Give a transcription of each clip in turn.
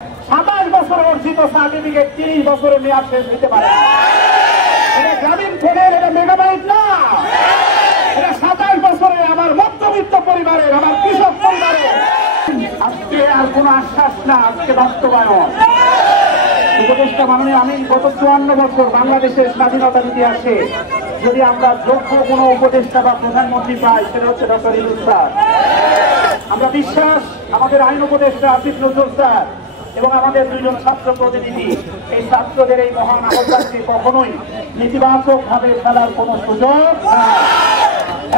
27 বছর অর্জিত সার্টিফিকেট 30 বছরে মেয়াদ শেষ হইতে পারে। এটা গ্রামীণ ফোনের, এটা মেগাবাইট না, এটা 27 বছরে আমার মধ্যবিত্ত পরিবারের, আমার কৃষক পরিবারের। আজকে আর কোন আশ্বাস না, আজকে বাস্তবায়ন। উপদেষ্টা মাননীয় আমিন গত 54 বছর বাংলাদেশের স্বাধীনতার ইতিহাসে যদি আমরা যোগ্য কোনো উপদেষ্টা বা প্রধানমন্ত্রী পাই, সেটা হচ্ছে ডক্টর ইউনূস স্যার। আমরা বিশ্বাস আমাদের আইন উপদেষ্টা আসিফ নজরুল স্যার এবং আমাদের দুইজন ছাত্র প্রতিনিধি এই ছাত্রদের এই মহান আহ্বানকে কখনোই নেতিবাচক ভাবে ফেলার কোন সুযোগ নাই।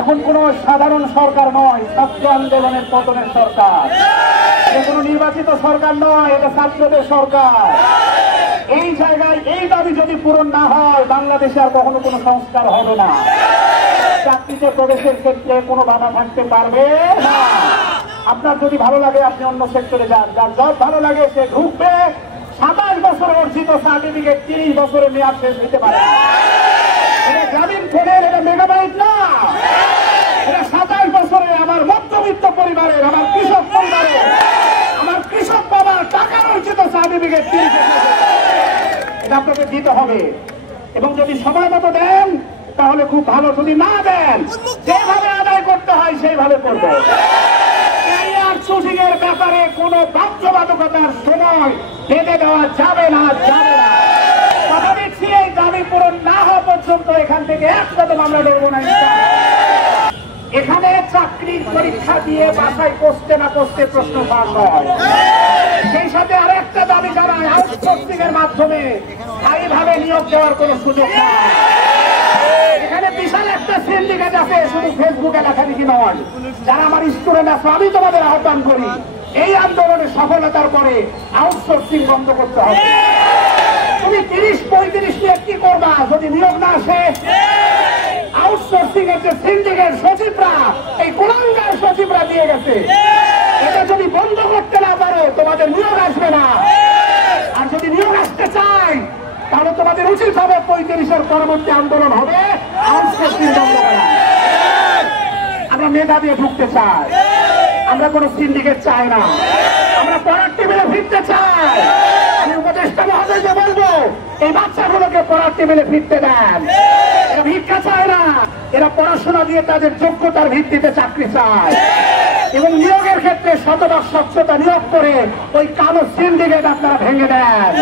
এখন কোন সাধারণ সরকার নয়, ছাত্র আন্দোলনের পতনের সরকার। এটা কোন নির্বাচিত সরকার নয়, এটা ছাত্রদের সরকার। এই জায়গায় এই দাবি যদি পূরণ না হয়, বাংলাদেশে আর কখনো কোনো সংস্কার হবে না। চাকরিতে প্রবেশের ক্ষেত্রে কোনো বাধা থাকতে পারবে না। আপনার যদি ভালো লাগে আপনি অন্য সেক্টরে যান, যার জব ভালো লাগে সে ঢুকবে। 27 বছর অর্জিত সার্টিফিকেট 30 বছরে মেয়াদ শেষ হইতে পারে। এটা গ্রামীণ ফোনের, এটা মেগাবাইট না, এটা 27 বছরে আমার মধ্যবিত্ত পরিবারের, আমার কৃষক পরিবারের, আমার কৃষক বাবার টাকার অর্জিত সার্টিফিকেট 30 এটা আপনাকে দিতে হবে। এবং যদি সময় মতো দেন তাহলে খুব ভালো, যদি না দেন যেভাবে আদায় করতে হয় সেইভাবে করবে। শুটিংয়ের ব্যাপারে কোন বাধ্যবাধকতার সময় বেঁধে দেওয়া যাবে না, যাবে না। কথা দিচ্ছি, এই দাবি পূরণ না হওয়া পর্যন্ত এখান থেকে এক কদম আমরা লড়বো না। এখানে চাকরির পরীক্ষা দিয়ে বাসায় পৌঁছতে না পৌঁছতে প্রশ্ন পাস হয়। সেই সাথে আর একটা দাবি জানায়, আউটসোর্সিং এর মাধ্যমে স্থায়ীভাবে নিয়োগ দেওয়ার কোন সুযোগ নেই। এখানে বিশাল একটা সিন্ডিকেট আছে, শুধু ফেসবুকে লেখালেখি নয়। যারা আমার স্টুডেন্ট আছে, আমি তোমাদের আহ্বান করি, এই আন্দোলনের সফলতার পরে আউটসোর্সিং বন্ধ করতে হবে। তুমি 30-35 নিয়ে কি করবা যদি নিয়োগ না আসে? আউটসোর্সিং এর যে সিন্ডিকেট সচিবরা, এই কুলাঙ্গার সচিবরা দিয়ে গেছে, এটা যদি বন্ধ করতে না পারো তোমাদের নিয়োগ আসবে না। আর যদি নিয়োগ আসতে চাই তাহলে তোমাদের উচিত হবে 35-এর পরবর্তী আন্দোলন হবে আউটসোর্সিং বন্ধ করা। আমরা মেধা দিয়ে ঢুকতে চাই, আমরা কোন সিন্ডিকেট চাই না, আমরা পড়ার টেবিলে ফিরতে চাই। আমি উপদেষ্টা মহোদয়কে বলবো, এই বাচ্চাগুলোকে পড়ার টেবিলে ফিরতে দেন। এরা ভিক্ষা চায় না, এরা পড়াশোনা দিয়ে তাদের যোগ্যতার ভিত্তিতে চাকরি চায়। এবং নিয়োগের ক্ষেত্রে শতভাগ স্বচ্ছতা নিয়োগ করে ওই কালো সিন্ডিকেট আপনারা ভেঙে দেন।